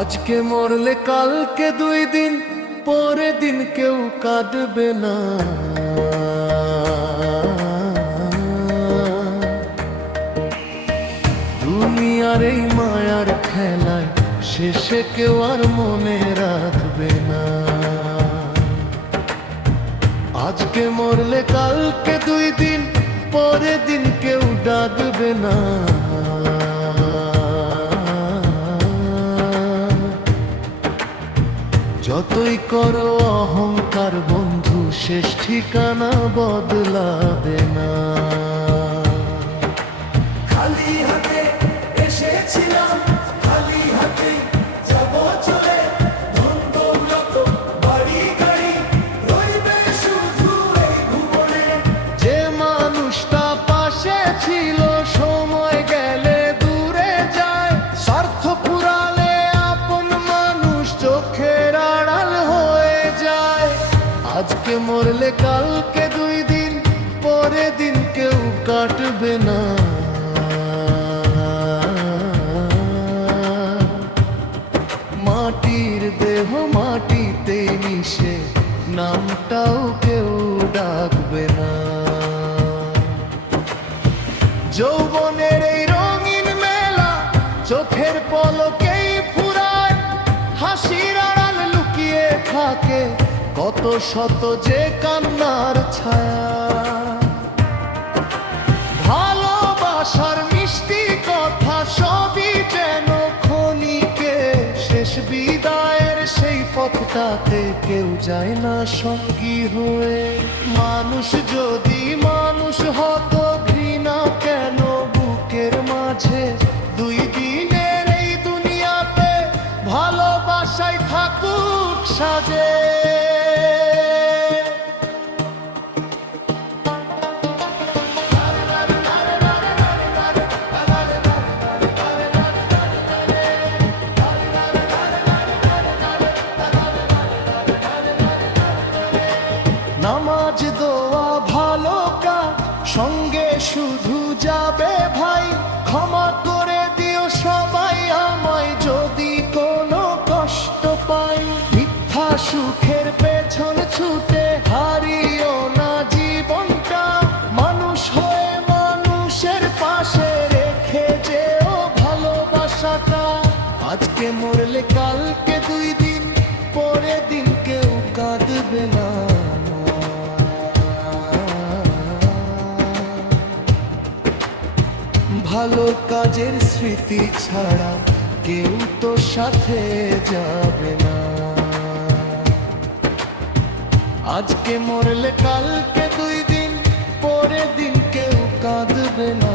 আজকে মরলে কালকে 2 দিন পরে দিন কেউ কাঁদবে না। দুনিয়ার এই মায়ার খেলায় শেষে কেউ আর মনে রাখবে না। আজকে মরলে কালকে 2 দিন পরে দিন কেউ ডাকবে না। যতই করো অহংকার বন্ধু, শেষ ঠিকানা বদলাবে না। খালি হাতে এসেছিলাম, খালি হাতে যাব চলে। ধন দৌলত বাড়ি গাড়ি রইবে শুধু এই ভুবনে। যে মানুষটা পাশে ছিল সময় গেলে দূরে যায়। স্বার্থ পুরালে আপন মানুষ চোখের আড়াল হয়ে যায়। আজকে মরলে কালকে 2 দিন পরে দিন কেউ কাটবে না। মাটির দেহ মাটিতে মিশে, নামটাও কেউ ডাকবে না। যৌবনের এই রঙিন মেলা চোখের পলকেই ফুরায়। হাসির আড়াল লুকিয়ে থাকে কত শত যে কান্নার ছায়া। ভালোবাসার মিষ্টি কথা সবই যেন ক্ষণিকে শেষ। বিদায়ের সেই পথটাতে কেউ যায় না সঙ্গী হয়ে। মানুষ যদি মানুষ হতো, ঘৃণা কেন বুকের মাঝে? 2 দিনের এই দুনিয়াতে ভালোবাসায় থাকুক সাজে। নামাজ দোয়া ভালো কাজ সঙ্গে শুধু যাবে ভাই। ক্ষমা করে দিও সবাই আমায় যদি কোনো কষ্ট পাই। মিথ্যা সুখের পেছন ছুটে হারিও না জীবনটা। মানুষ হয়ে মানুষের পাশে রেখে যেও ভালোবাসাটা। আজকে মরলে কালকে 2 দিন পরে দিন কেউ কাঁদবে না। ভালো কাজের স্মৃতি ছাড়া কেউ তো সাথে যাবে না। আজকে মরলে কালকে 2 দিন পরে দিন কেউ কাঁদবে না।